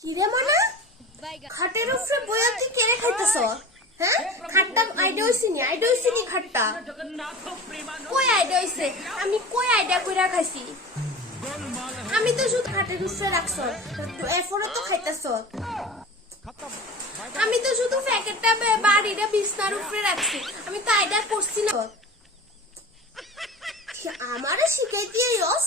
কিরে মানা খাটের উপরে বইয়া তুই কেড়ে খাইতেছ? হ্যাঁ, খাটটা আইডিয়া হইছে নি খাটটা কই আইডিয়া হইছে? আমি কই আইডিয়া কইরা খাইছি? আমি তো শুধু খাটের উপরে রাখছ, এরপরে তো খাইতেছ। আমি তো শুধু প্যাকেটটা বাড়িটা বিছনার উপরে রাখছি, আমি তো আইডিয়া করছি না। আমারে শিখাই দিয়েছস?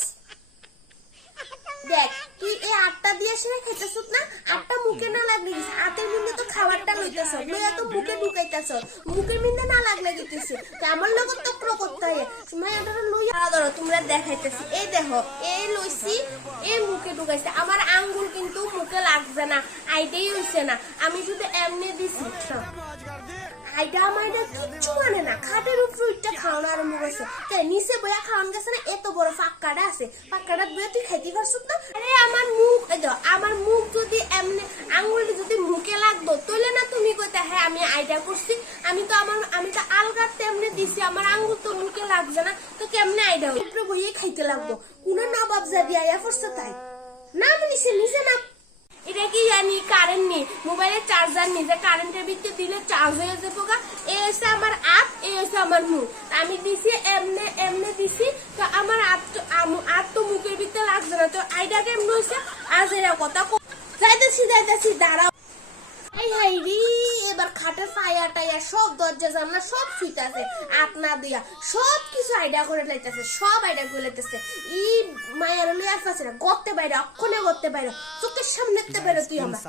দেখ তুই এই আটটা দিয়ে সেরে খাইতেছ না, আটটা মুখে না লাগলে গেছে, হাতের মধ্যে তো খাবারটা লইতেছ, লইয়া তো মুখে ঢুকাইতেছ, মুখের মধ্যে না লাগলে গেতেছে। আমার লগত তো করতে হয় সময় এটা লইয়া ধরো তোমরা দেখাইতেছি। এই দেখো, এই লইছি, এই মুখে ঢুকাইছে, আমার আঙ্গুল কিন্তু মুখে লাগছে না, আইটাই হইছে না, আমি শুধু এমনি দিছি। আইডা আমার কিচ্ছু মানে না, খাটের উপরে উঠটা খাওয়ানো আরম্ভ করছে। নিচে বইয়া খাওয়ান গেছে না, এত বড় পাক্কাটা আছে, পাক্কাটা বইয়া তুই খাইতে পারছিস না? আরে আমার মুখ যদি এমনি আঙ্গুলটি যদি মুখে লাগতো তাহলে না তুমি কইতে হ্যাঁ আমি আইডা করছি। আমি তো আলগা তেমনি দিছি, আমার আঙ্গুল তো মুখে লাগছে না, তো কেমনে আইডা উপরে বইয়ে খাইতে লাগবো? কোন নবাব জাদি আয়া পড়ছে তাই না? আমি নিচে না, এটা কি জানি কারেন্ট নেই, মোবাইলের চার্জার নেই যে কারেন্টের ভিতরে দিলে চার্জ হয়ে যাবো গা। এই হচ্ছে আমার আপ, এই হচ্ছে আমার মুখ। আমি দিছি এমনে দিছি, তো আমার আপ তো মুখের ভিতরে লাগছে না, তো আইডা কেমন হয়েছে? আজ এরা কথা যাইতেছি দাঁড়াও। এবার খাটের ফায়া টাইয়া সব দরজা জানলা সব সুইতে আছে, আপনা দিয়া সব কিছু আইডিয়া করে লাইতেছে, সব আইডিয়া করে লাইতেছে। ই মায়ের লিয়ার পাশে না, গড়তে বাইরে, অক্ষণে গড়তে বাইরে, চোখের সামনে বাইরে তুই আমার